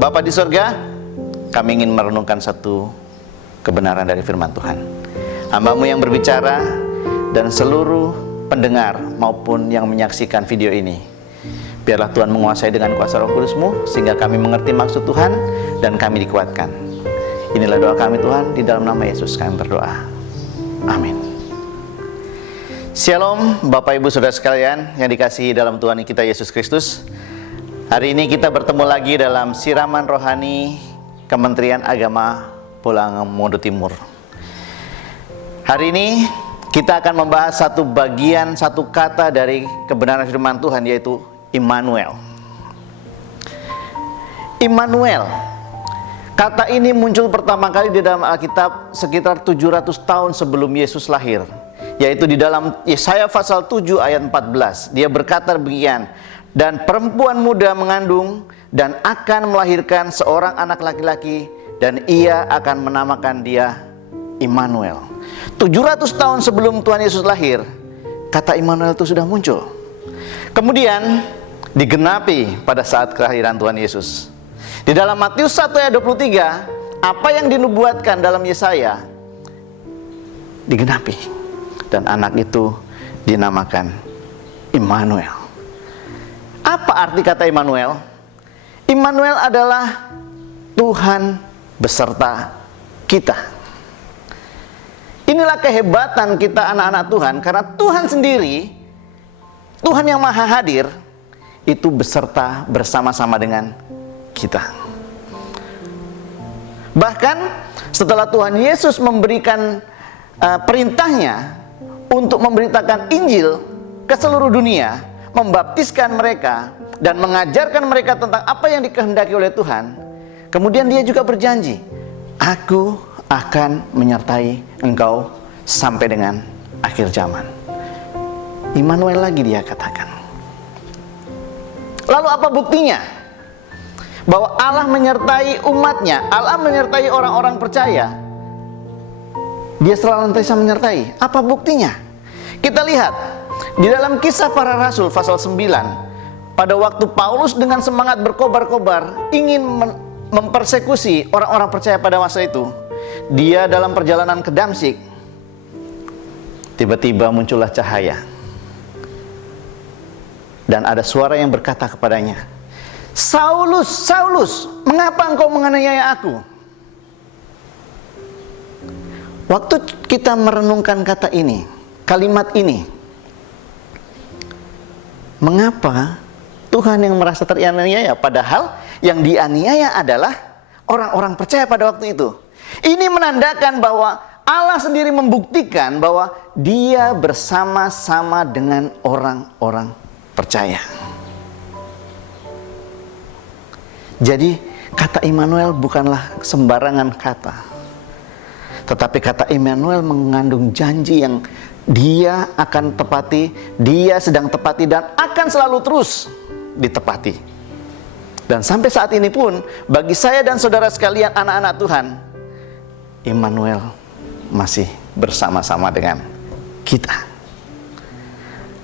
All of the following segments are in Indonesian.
Bapa di surga, kami ingin merenungkan satu kebenaran dari firman Tuhan. Hamba-Mu yang berbicara dan seluruh pendengar maupun yang menyaksikan video ini, biarlah Tuhan menguasai dengan kuasa Roh Kudus-Mu sehingga kami mengerti maksud Tuhan dan kami dikuatkan. Inilah doa kami Tuhan, di dalam nama Yesus kami berdoa. Amin. Shalom Bapak Ibu Saudara sekalian yang dikasihi dalam Tuhan kita Yesus Kristus. Hari ini kita bertemu lagi dalam siraman rohani Kementerian Agama Pulau Timur. Hari ini kita akan membahas satu bagian, satu kata dari kebenaran firman Tuhan, yaitu Immanuel. Immanuel. Kata ini muncul pertama kali di dalam Alkitab sekitar 700 tahun sebelum Yesus lahir, yaitu di dalam Yesaya pasal 7 ayat 14. Dia berkata demikian, dan perempuan muda mengandung dan akan melahirkan seorang anak laki-laki, dan ia akan menamakan dia Immanuel. 700 tahun sebelum Tuhan Yesus lahir, kata Immanuel itu sudah muncul. Kemudian digenapi pada saat kelahiran Tuhan Yesus. Di dalam Matius 1 ayat 23, apa yang dinubuatkan dalam Yesaya digenapi, dan anak itu dinamakan Immanuel. Apa arti kata Immanuel? Immanuel adalah Tuhan beserta kita. Inilah kehebatan kita anak-anak Tuhan, karena Tuhan sendiri, Tuhan yang maha hadir, itu beserta bersama-sama dengan kita. Bahkan setelah Tuhan Yesus memberikan perintahnya untuk memberitakan Injil ke seluruh dunia, membaptiskan mereka dan mengajarkan mereka tentang apa yang dikehendaki oleh Tuhan, kemudian dia juga berjanji, aku akan menyertai engkau sampai dengan akhir zaman. Immanuel lagi dia katakan. Lalu apa buktinya? Bahwa Allah menyertai umatnya, Allah menyertai orang-orang percaya. Dia selalu senantiasa menyertai. Apa buktinya? Kita lihat di dalam Kisah Para Rasul pasal 9. Pada waktu Paulus dengan semangat berkobar-kobar ingin mempersekusi orang-orang percaya pada masa itu, dia dalam perjalanan ke Damsyik, tiba-tiba muncullah cahaya. Dan ada suara yang berkata kepadanya, Saulus, Saulus, mengapa engkau menganiaya aku? Waktu kita merenungkan kata ini, kalimat ini, mengapa Tuhan yang merasa teraniaya, padahal yang dianiaya adalah orang-orang percaya pada waktu itu. Ini menandakan bahwa Allah sendiri membuktikan bahwa dia bersama-sama dengan orang-orang percaya. Jadi kata Immanuel bukanlah sembarangan kata, tetapi kata Immanuel mengandung janji yang dia akan tepati, dia sedang tepati, dan akan selalu terus ditepati. Dan sampai saat ini pun, bagi saya dan saudara sekalian anak-anak Tuhan, Immanuel masih bersama-sama dengan kita.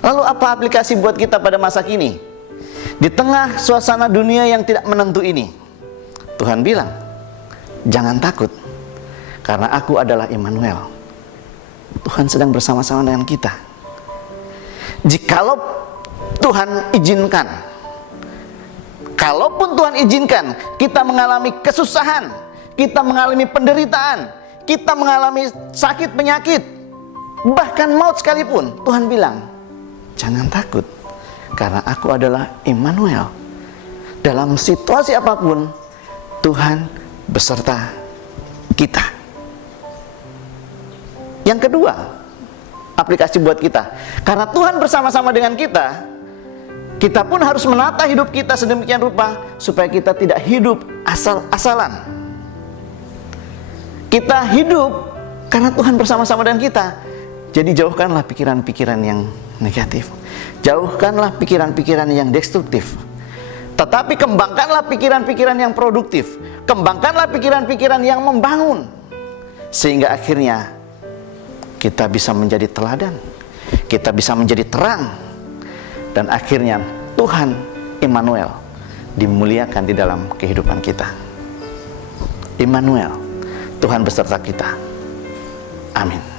Lalu apa aplikasi buat kita pada masa kini? Di tengah suasana dunia yang tidak menentu ini, Tuhan bilang, jangan takut, karena aku adalah Immanuel. Tuhan sedang bersama-sama dengan kita. Jikalau Tuhan izinkan, kalaupun Tuhan izinkan kita mengalami kesusahan, kita mengalami penderitaan, kita mengalami sakit penyakit, bahkan maut sekalipun, Tuhan bilang, jangan takut, karena aku adalah Immanuel. Dalam situasi apapun, Tuhan beserta kita. Yang kedua, aplikasi buat kita, karena Tuhan bersama-sama dengan kita, kita pun harus menata hidup kita sedemikian rupa supaya kita tidak hidup asal-asalan. Kita hidup karena Tuhan bersama-sama dengan kita. Jadi jauhkanlah pikiran-pikiran yang negatif, jauhkanlah pikiran-pikiran yang destruktif, tetapi kembangkanlah pikiran-pikiran yang produktif, kembangkanlah pikiran-pikiran yang membangun, sehingga akhirnya kita bisa menjadi teladan, kita bisa menjadi terang, dan akhirnya Tuhan Immanuel dimuliakan di dalam kehidupan kita. Immanuel, Tuhan beserta kita. Amin.